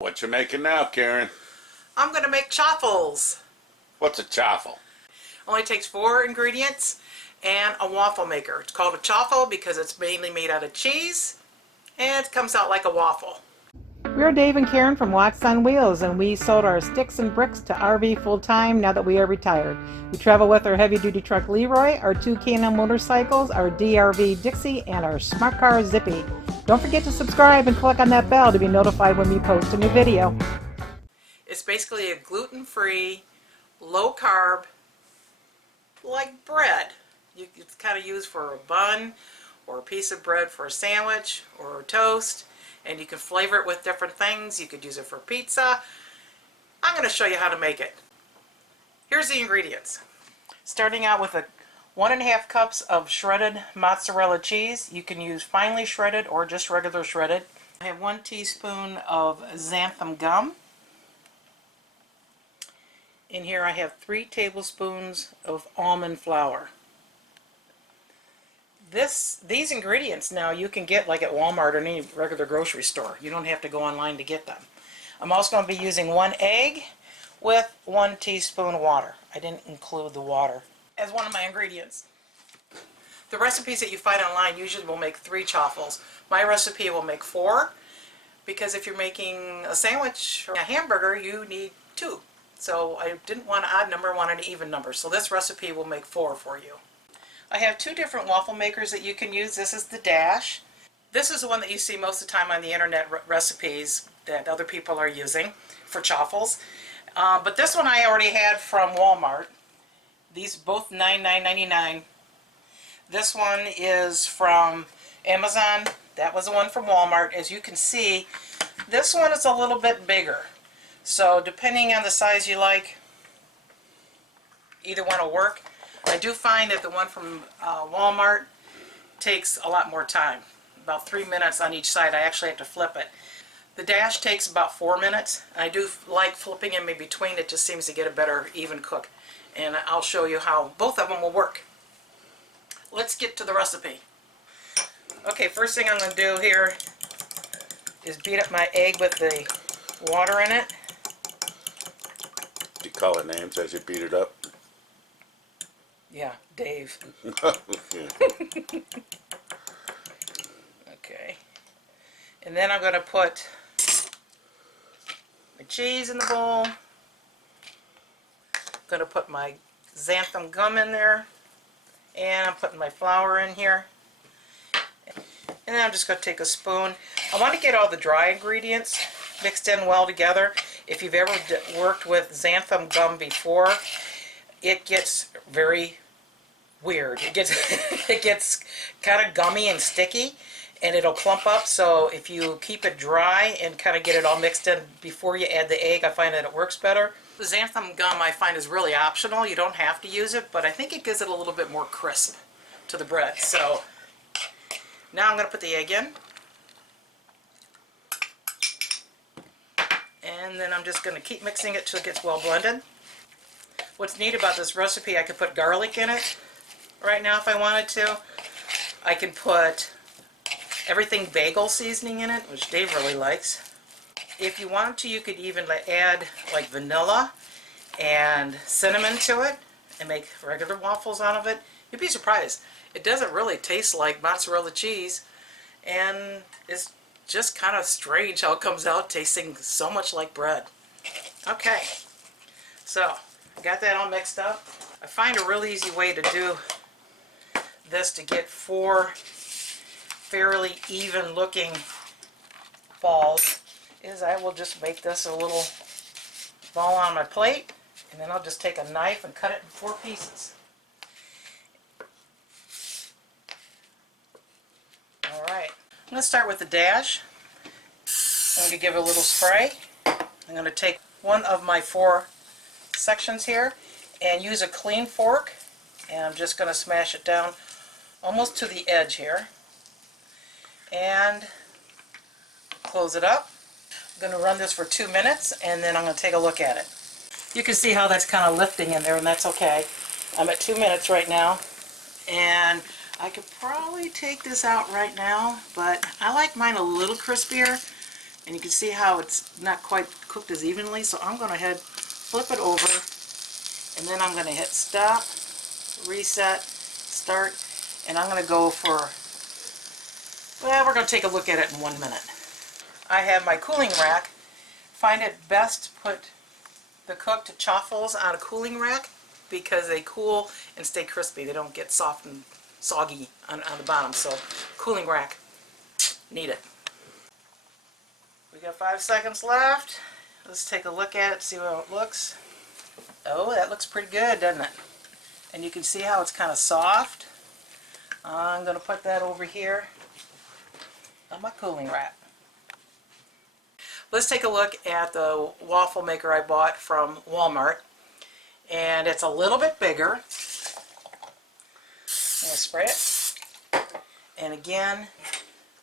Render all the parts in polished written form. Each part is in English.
What you making now, Karen? I'm going to make chaffles. What's a chaffle? Only takes 4 ingredients and a waffle maker. It's called a chaffle because it's mainly made out of cheese and it comes out like a waffle. We're Dave and Karen from Wax on Wheels, and we sold our sticks and bricks to RV full-time now that we are retired. We travel with our heavy-duty truck Leroy, our 2 K&N motorcycles, our DRV Dixie, and our smart car Zippy. Don't forget to subscribe and click on that bell to be notified when we post a new video. It's basically a gluten-free, low-carb, like bread. It's kind of used for a bun or a piece of bread for a sandwich or a toast. And you can flavor it with different things. You could use it for pizza. I'm going to show you how to make it. Here's the ingredients. Starting out with 1.5 cups of shredded mozzarella cheese. You can use finely shredded or just regular shredded. I have 1 teaspoon of xantham gum. In here I have 3 tablespoons of almond flour. These ingredients now you can get like at Walmart or any regular grocery store. You don't have to go online to get them. I'm also going to be using 1 egg with 1 teaspoon of water. I didn't include the water as one of my ingredients. The recipes that you find online usually will make 3 chaffles. My recipe will make 4 because if you're making a sandwich or a hamburger you need 2. So I didn't want an odd number, I wanted an even number. So this recipe will make 4 for you. I have 2 different waffle makers that you can use. This is the Dash. This is the one that you see most of the time on the internet recipes that other people are using for chaffles. But this one I already had from Walmart. These both $9.99. This one is from Amazon. That was the one from Walmart. As you can see, this one is a little bit bigger. So depending on the size you like, either one will work. I do find that the one from Walmart takes a lot more time, about 3 minutes on each side. I actually have to flip it. The Dash takes about 4 minutes. I do like flipping them in between. It just seems to get a better even cook. And I'll show you how both of them will work. Let's get to the recipe. Okay, first thing I'm going to do here is beat up my egg with the water in it. Do you call it names as you beat it up? Yeah, Dave. Yeah. Okay. And then I'm going to put my cheese in the bowl. I'm going to put my xantham gum in there. And I'm putting my flour in here. And then I'm just going to take a spoon. I want to get all the dry ingredients mixed in well together. If you've ever worked with xantham gum before, it gets very weird. It gets kind of gummy and sticky, and it'll clump up. So if you keep it dry and kind of get it all mixed in before you add the egg, I find that it works better. The xantham gum I find is really optional. You don't have to use it, but I think it gives it a little bit more crisp to the bread. So now I'm going to put the egg in. And then I'm just going to keep mixing it till it gets well blended. What's neat about this recipe, I could put garlic in it right now if I wanted to. I can put everything bagel seasoning in it, which Dave really likes. If you wanted to, you could even add like vanilla and cinnamon to it and make regular waffles out of it. You'd be surprised. It doesn't really taste like mozzarella cheese, and it's just kind of strange how it comes out tasting so much like bread. Okay, so I got that all mixed up. I find a really easy way to do this to get 4 fairly even looking balls is I will just make this a little ball on my plate, and then I'll just take a knife and cut it in 4 pieces. Alright, I'm going to start with the Dash. I'm going to give it a little spray. I'm going to take one of my 4 sections here and use a clean fork, and I'm just going to smash it down almost to the edge here and close it up. I'm going to run this for 2 minutes and then I'm going to take a look at it. You can see how that's kind of lifting in there, and that's okay. I'm at 2 minutes right now, and I could probably take this out right now, but I like mine a little crispier, And you can see how it's not quite cooked as evenly, so I'm going to flip it over, and then I'm going to hit stop, reset, start, and I'm going to go for, well, we're going to take a look at it in 1 minute. I have my cooling rack. Find it best to put the cooked chaffles on a cooling rack because they cool and stay crispy. They don't get soft and soggy on the bottom, so cooling rack, need it. We got 5 seconds left. Let's take a look at it, see how it looks. Oh, that looks pretty good, doesn't it? And you can see how it's kind of soft. I'm going to put that over here on my cooling rack. Let's take a look at the waffle maker I bought from Walmart. And it's a little bit bigger. I'm going to spray it. And again, I'm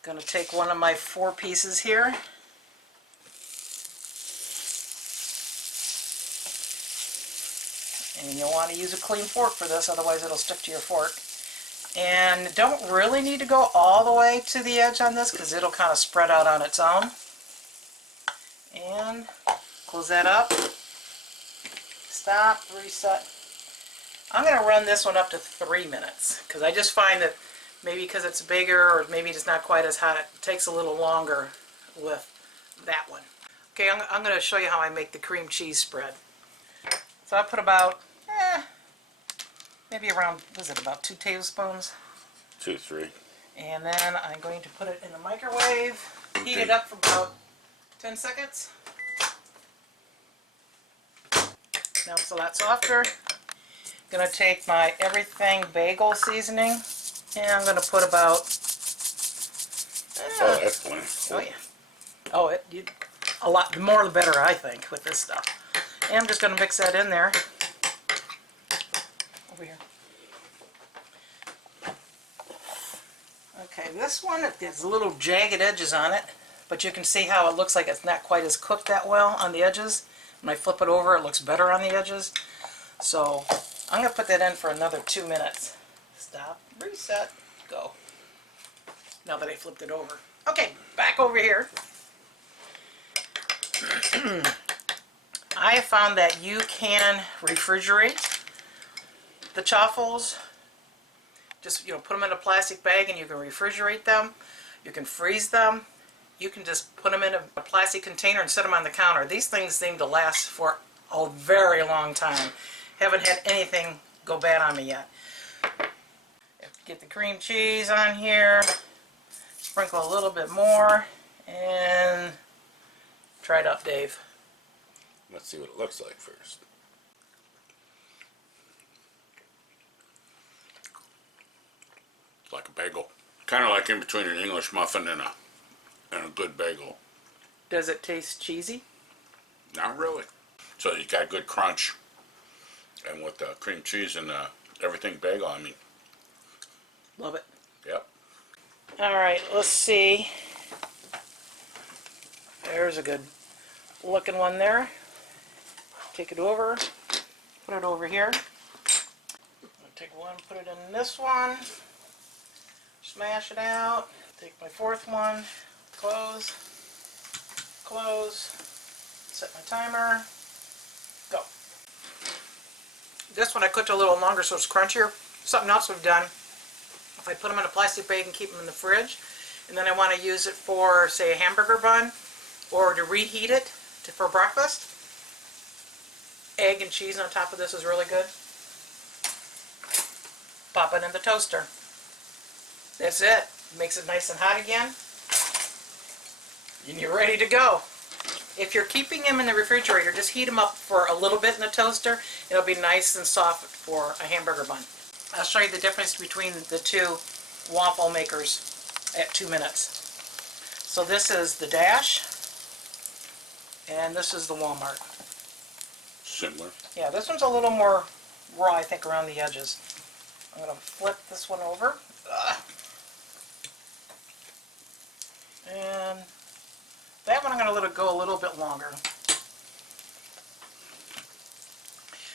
going to take one of my 4 pieces here. And you'll want to use a clean fork for this, otherwise it'll stick to your fork. And don't really need to go all the way to the edge on this because it'll kind of spread out on its own. And close that up. Stop, reset. I'm going to run this one up to 3 minutes because I just find that maybe because it's bigger or maybe it's not quite as hot, it takes a little longer with that one. Okay, I'm going to show you how I make the cream cheese spread. So I put about, maybe around, what is it, about 2 tablespoons? 2, 3. And then I'm going to put it in the microwave, heat it up for about 10 seconds. Now it's a lot softer. I'm going to take my everything bagel seasoning, and I'm going to put about, Oh, that's plenty. oh yeah, oh, a lot, the more the better, I think, with this stuff. And I'm just going to mix that in there. Over here. Okay, this one, there's little jagged edges on it, but you can see how it looks like it's not quite as cooked that well on the edges. When I flip it over, it looks better on the edges. So I'm going to put that in for another 2 minutes. Stop, reset, go. Now that I flipped it over. Okay, back over here. I have found that you can refrigerate the chaffles. Just, put them in a plastic bag and you can refrigerate them. You can freeze them. You can just put them in a plastic container and set them on the counter. These things seem to last for a very long time. Haven't had anything go bad on me yet. Get the cream cheese on here. Sprinkle a little bit more. And try it up, Dave. Let's see what it looks like first. It's like a bagel. Kind of like in between an English muffin and a good bagel. Does it taste cheesy? Not really. So you got a good crunch. And with the cream cheese and everything bagel, I mean. Love it. Yep. Alright, let's see. There's a good looking one there. Take it over, put it over here. I'll take one, put it in this one, smash it out. Take my 4th one, close, set my timer, go. This one I cooked a little longer so it's crunchier. Something else we've done, if I put them in a plastic bag and keep them in the fridge, and then I want to use it for, say, a hamburger bun, or to reheat it for breakfast, egg and cheese on top of this is really good. Pop it in the toaster. That's it. Makes it nice and hot again. And you're ready to go. If you're keeping them in the refrigerator, just heat them up for a little bit in the toaster. It'll be nice and soft for a hamburger bun. I'll show you the difference between the 2 waffle makers at 2 minutes. So this is the Dash, and this is the Walmart. Similar. Yeah, this one's a little more raw, I think, around the edges. I'm going to flip this one over. And that one I'm going to let it go a little bit longer.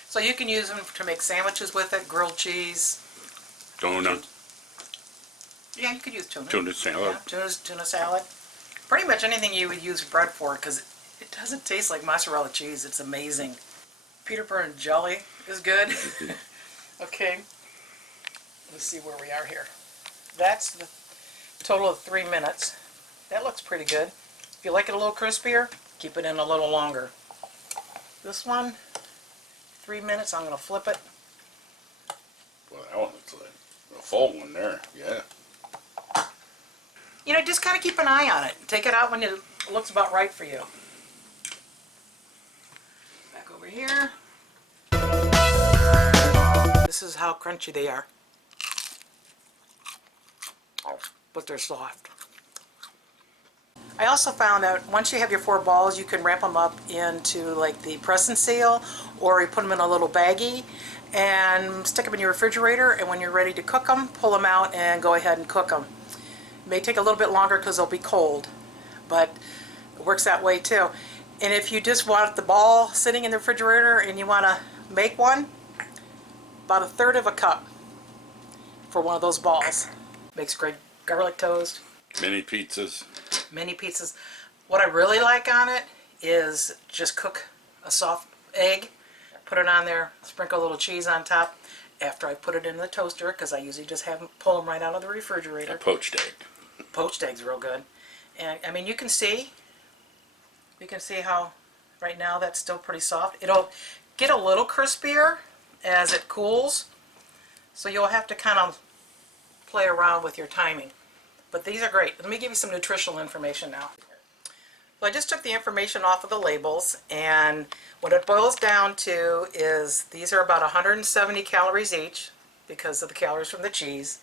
So you can use them to make sandwiches with it, grilled cheese. Tuna. Yeah, you could use tuna. Tuna salad. Yeah, tuna salad. pretty much anything you would use bread for, because it doesn't taste like mozzarella cheese. It's amazing. Peanut butter and jelly is good. Okay, let's see where we are here. That's the total of 3 minutes. That looks pretty good. If you like it a little crispier, keep it in a little longer. This one, 3 minutes. I'm going to flip it. Well, that one looks like a full one there. Yeah. You know, just kind of keep an eye on it. Take it out when it looks about right for you. Back over here. This is how crunchy they are. But they're soft. I also found that once you have your 4 balls, you can wrap them up into like the press and seal, or you put them in a little baggie and stick them in your refrigerator, and when you're ready to cook them, pull them out and go ahead and cook them. It may take a little bit longer because they'll be cold, but it works that way too. And if you just want the ball sitting in the refrigerator and you want to make one, about 1/3 of a cup for one of those balls. Makes great garlic toast. Mini pizzas. Mini pizzas. What I really like on it is just cook a soft egg, put it on there, sprinkle a little cheese on top after I put it in the toaster, because I usually just have them pull them right out of the refrigerator. A poached egg. Poached egg's real good. And I mean, you can see how right now that's still pretty soft. It'll get a little crispier as it cools, so you'll have to kind of play around with your timing. But these are great. Let me give you some nutritional information now. So I just took the information off of the labels, and what it boils down to is these are about 170 calories each because of the calories from the cheese.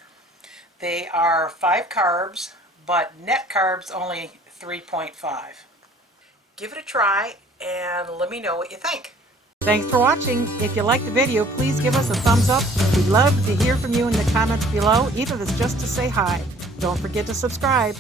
They are 5 carbs, but net carbs only 3.5. Give it a try and let me know what you think. Thanks for watching. If you liked the video, please give us a thumbs up. We'd love to hear from you in the comments below, even if it's just to say hi. Don't forget to subscribe.